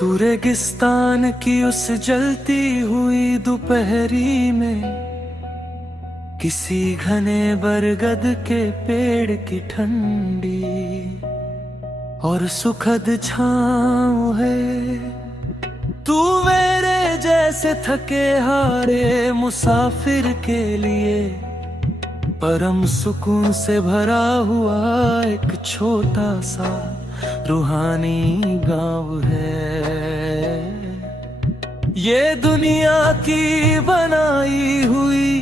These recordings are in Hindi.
तू रेगिस्तान की उस जलती हुई दोपहरी में, किसी घने बरगद के पेड़ की ठंडी और सुखद छाँव है। तू मेरे जैसे थके हारे मुसाफिर के लिए परम सुकून से भरा हुआ एक छोटा सा रूहानी गांव है। ये दुनिया की बनाई हुई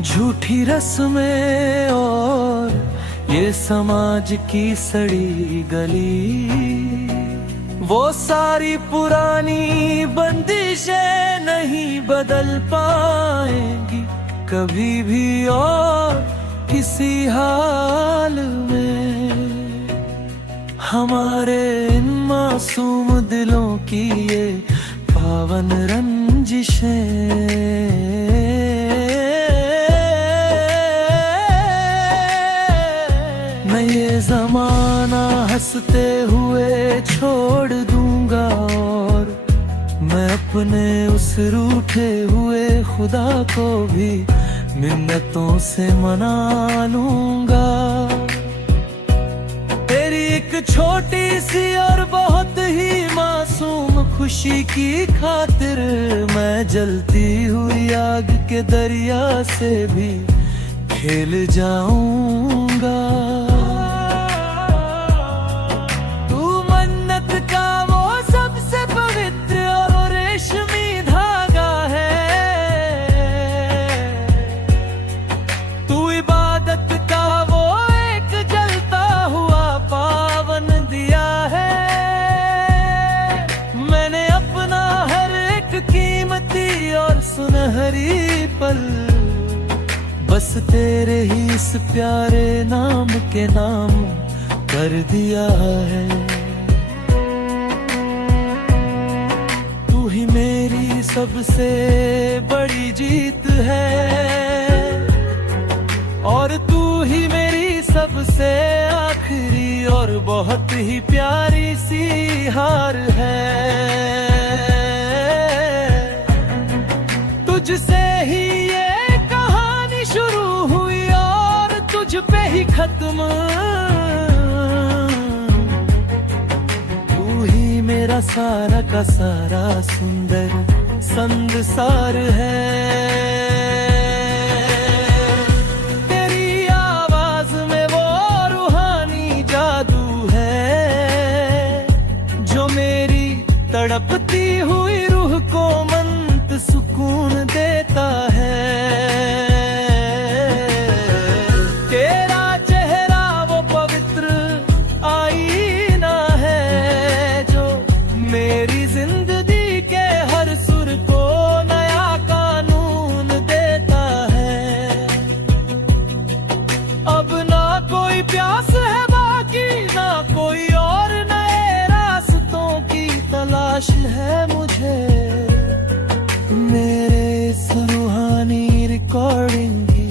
झूठी रस्में और ये समाज की सड़ी गली, वो सारी पुरानी बंदिशें नहीं बदल पाएंगी कभी भी और किसी हाल में। हमारे इन मासूम दिलों की ये पावन रंजिशें, मैं ये जमाना हंसते हुए छोड़ दूंगा और मैं अपने उस रूठे हुए खुदा को भी मिन्नतों से मना लूंगा। तेरी एक छोटी सी और बहुत ही मासूम खुशी की खातिर मैं जलती हुई आग के दरिया से भी खेल जाऊंगा। तू मन्नत का वो सबसे पवित्र और रेशमी धागा है, तू इबादत का वो एक जलता हुआ पावन दिया है। मैंने अपना हर एक कीमती और सुनहरी पल बस तेरे ही इस प्यारे नाम के नाम कर दिया है। तू ही मेरी सबसे बड़ी जीत है और तू ही मेरी सबसे आखिरी और बहुत ही प्यारी सी हार है। तुझसे ही ये कहानी शुरू हुई और तुझ पे ही खत्म। तू ही मेरा सारा का सारा सुंदर संसार है। तेरी आवाज में वो रूहानी जादू है जो मेरी तड़पती हुई रूह को मंत सुकून देता है। तेरा चेहरा वो पवित्र आईना है जो मेरी जिंदगी के हर सुर को नया कानून देता है। अब ना कोई प्यास है बाकी, ना कोई और नए रास्तों की तलाश है मुझे। मेरे इस रूहानी रिकॉर्डिंग की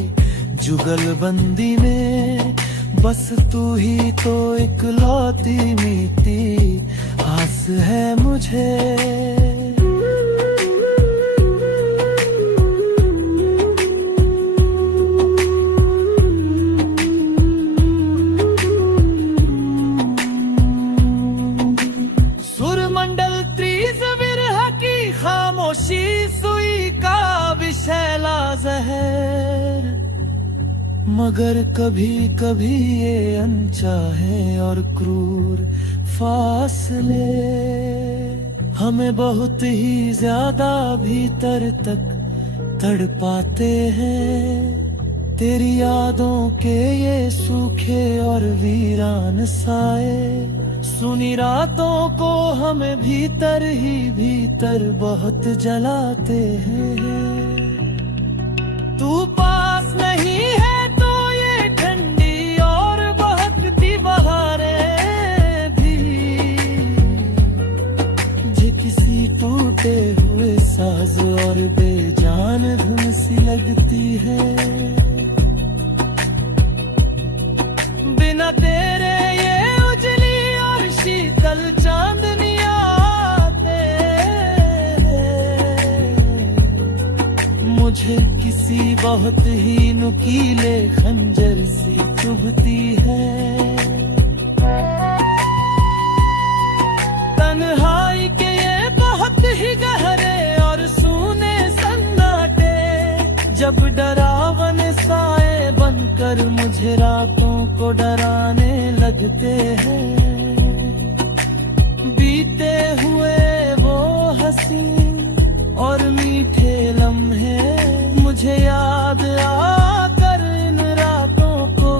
जुगलबंदी में बस तू ही तो इकलौती मीठी आस है मुझे। सुरमंडल त्रीज विरह की खामोशी सुई का विषैला जहर, मगर कभी कभी ये अनचाहे और क्रूर फासले हमें बहुत ही ज्यादा भीतर तक तड़पाते हैं। तेरी यादों के ये सूखे और वीरान साए सुनी रातों को हमें भीतर ही भीतर बहुत जलाते हैं। तू पास नहीं है तो ये ठंडी और बहकती बहारें भी मुझे किसी टूटे हुए साज और बेजान धुन सी लगती है। बिना तेरे ये उजली और शीतल चांदनियां मुझे किसी बहुत ही नुकीले खंजर सी चुभती है। तन्हाई के ये बहुत ही गहरे और सूने सन्नाटे, जब डरावन साए बनकर मुझे रातों को डराने लगते हैं। बीते हुए वो हसीन और मीठे लम्हे मुझे याद आकर इन रातों को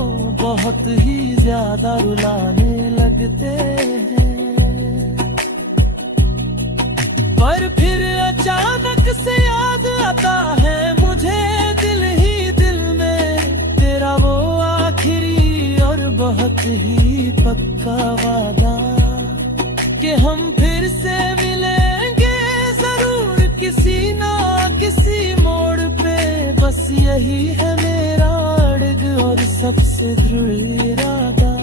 बहुत ही ज्यादा रुलाने लगते हैं। पर फिर अचानक से याद आता है मुझे दिल ही दिल में तेरा वो आखिरी और बहुत ही पक्का वादा कि हम फिर से मिलेंगे जरूर किसी ना किसी मोड़ पे। बस यही है मेरा अड़ग और सबसे दृढ़ इरादा।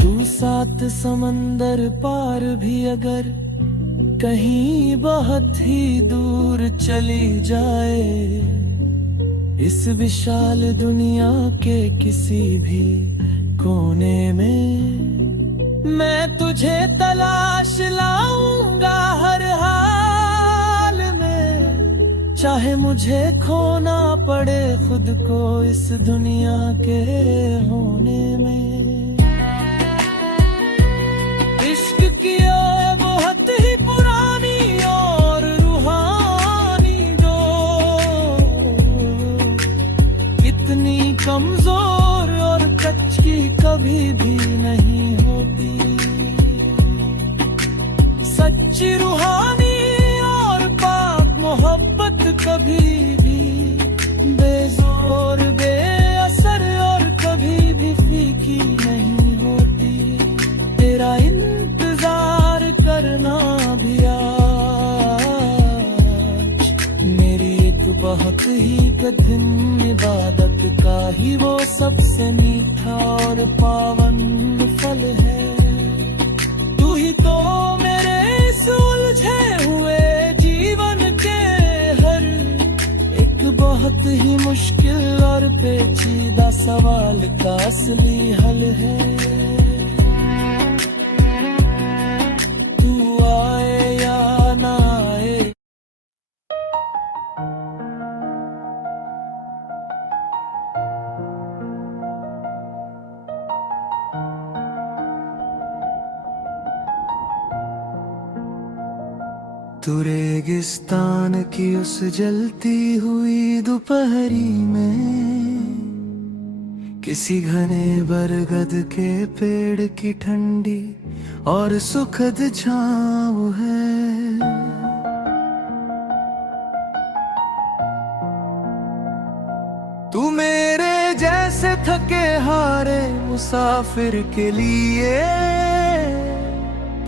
तू सात समंदर पार भी अगर कहीं बहुत ही दूर चली जाए, इस विशाल दुनिया के किसी भी कोने में, मैं तुझे तलाश लाऊंगा हर हाल में। चाहे मुझे खोना पड़े खुद को इस दुनिया के होने में। इश्क की ये बहुत ही पुरानी और रूहानी दो, इतनी कमजोर और कच्ची कभी भी नहीं होती। सच्ची रूहानी और पाक मोहब्बत कभी भी बेजोर बेअसर और कभी भी फीकी नहीं होती। तेरा इंतजार करना भी आज मेरी एक बहुत ही कठिन इबादत का ही वो सबसे मीठा और पावन फल है। तू ही तो मेरे इस उलझे हुए जीवन के हर एक बहुत ही मुश्किल और पेचीदा सवाल का असली हल है। तू आए या ना आए, तू रेगिस्तान की उस जलती हुई दोपहरी में किसी घने बरगद के पेड़ की ठंडी और सुखद छाँव है। तू मेरे जैसे थके हारे मुसाफिर के लिए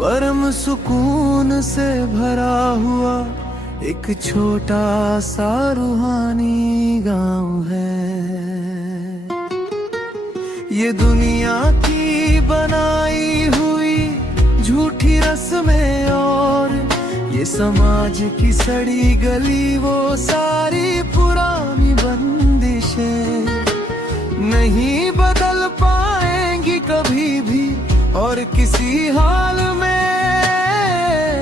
परम सुकून से भरा हुआ एक छोटा सा रूहानी गांव है। ये दुनिया की बनाई हुई झूठी रस्में और ये समाज की सड़ी गली वो सारी पुरानी बंदिशें नहीं बदल पाएंगी कभी भी और किसी हाल में।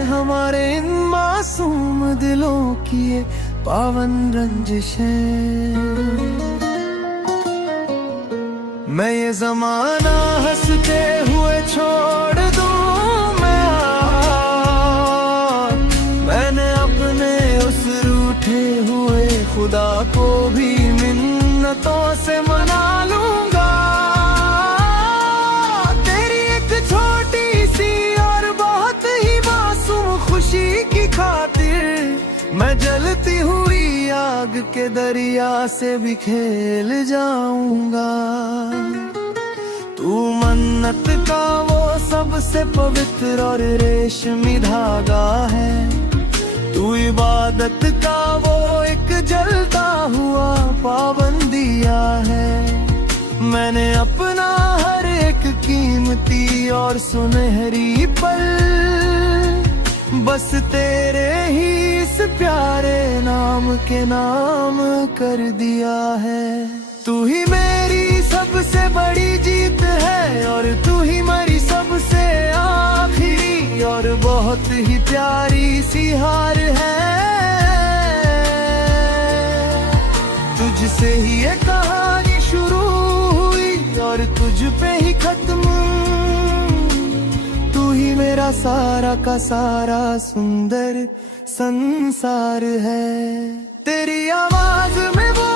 हमारे इन मासूम दिलों की ये पावन रंजिशें। मैं ये जमाना हंसते हुए छोड़ दूं मैं आज, मैंने अपने उस रूठे हुए खुदा को भी मिन्नतों से मना लूंगा। तेरी एक छोटी सी और बहुत ही मासूम खुशी की खातिर मैं जलती हुई आग के दरिया से भी खेल जाऊंगा। तू मन्नत का वो सबसे पवित्र और रेशमी धागा है, तू इबादत का वो एक जलता हुआ पाबंदिया है। मैंने अपना हर एक कीमती और सुनहरी पल बस तेरे ही इस प्यारे नाम के नाम कर दिया है। तू ही मेरी सबसे बड़ी जीत है और तू ही मेरी सबसे आखिरी और बहुत ही प्यारी सी हार है। तुझसे ही ये कहानी शुरू हुई और तुझ पे ही खत्म। तू ही मेरा सारा का सारा सुंदर संसार है। तेरी आवाज में वो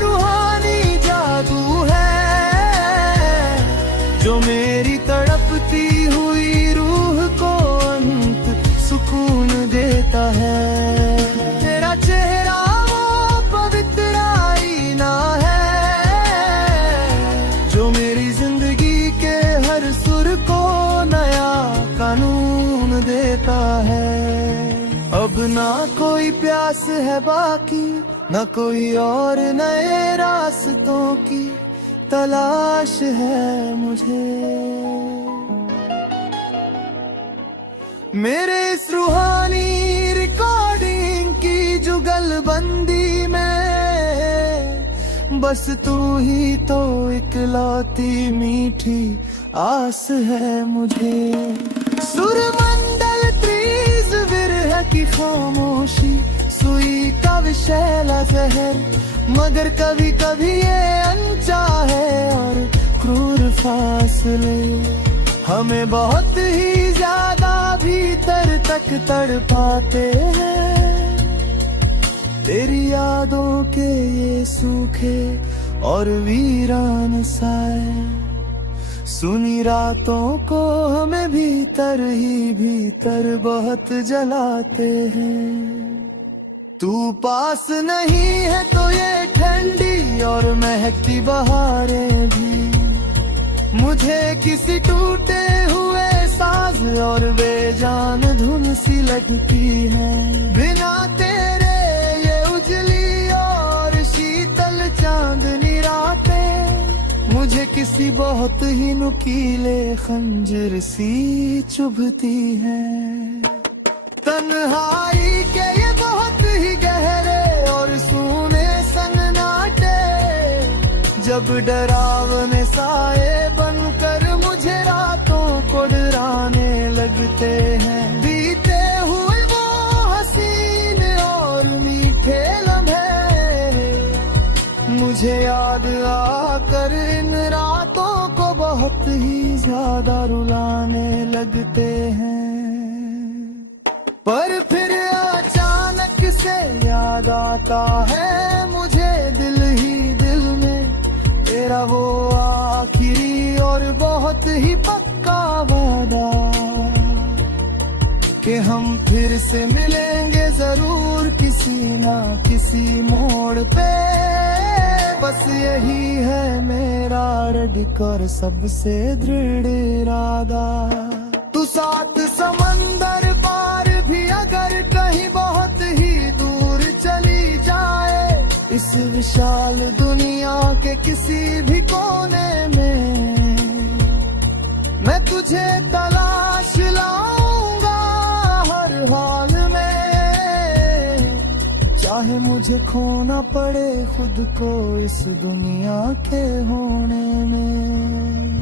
रूहानी जादू है जो मेरी तड़पती हुई रूह को अंत सुकून देता है। तेरा चेहरा वो पवित्र आईना है जो मेरी जिंदगी के हर सुर को नया कानून देता है। अब ना कोई प्यास है बाकी, ना कोई और नए रास्तों की तलाश है मुझे। मेरे इस रूहानी रिकॉर्डिंग की जुगलबंदी में बस तू ही तो इकलौती मीठी आस है मुझे। सुरमंडल त्रीज विरह की खामोशी, सुई का विषैला जहर, मगर कभी कभी ये अनचाहे और क्रूर फासले हमें बहुत ही ज्यादा भीतर तक तड़पाते हैं। तेरी यादों के ये सूखे और वीरान साए सुनी रातों को हमें भीतर ही भीतर बहुत जलाते हैं। तू पास नहीं है तो ये ठंडी और महकती बहारें भी मुझे किसी टूटे हुए साज और बेजान धुन सी लगती है। बिना तेरे ये उजली और शीतल चांदनी रातें मुझे किसी बहुत ही नुकीले खंजर सी चुभती है। तन्हाई के ये बहुत ही गहरे और सूने सन्नाटे जब डरावने साए बनकर मुझे रातों को डराने लगते हैं। बीते हुए वो हसीन और मीठे लम्हे मुझे याद आकर इन रातों को बहुत ही ज्यादा रुलाने लगते हैं। पर फिर अचानक से याद आता है मुझे दिल ही दिल में तेरा वो आखिरी और बहुत ही पक्का वादा कि हम फिर से मिलेंगे जरूर किसी ना किसी मोड़ पे। बस यही है मेरा अड़िक और सबसे दृढ़ इरादा। तू सात समंदर पार भी अगर कहीं बहुत ही दूर चली जाए, इस विशाल दुनिया के किसी भी कोने में मैं तुझे तलाश लाऊंगा हर हाल में। चाहे मुझे खोना पड़े खुद को इस दुनिया के होने में।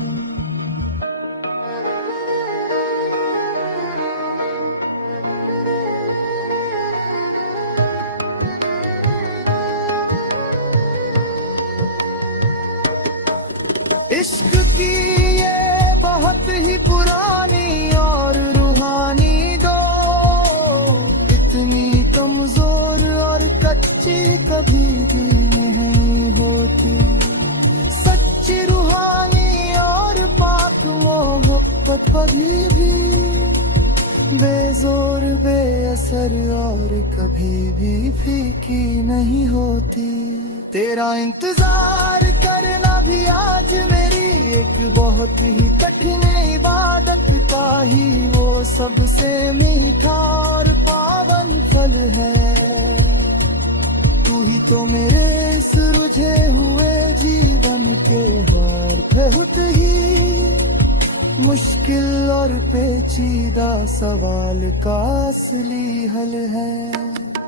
इश्क की ये बहुत ही पुरानी और रूहानी दो इतनी कमजोर और कच्ची कभी भी नहीं होती। सच्ची रूहानी और पाक मोहब्बत कभी भी बेजोर बेअसर और कभी भी फीकी नहीं होती। तेरा इंतजार करना भी आज मेरी एक बहुत ही कठिन इबादत का ही वो सबसे मीठा और पावन फल है। तू ही तो मेरे इस रुझे हुए जीवन के हर बहुत ही मुश्किल और पेचीदा सवाल का असली हल है।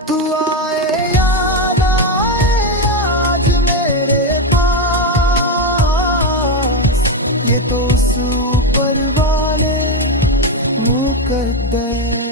तू आए या ना आए आज मेरे पास, ये तो उस ऊपर वाले मुकद्दर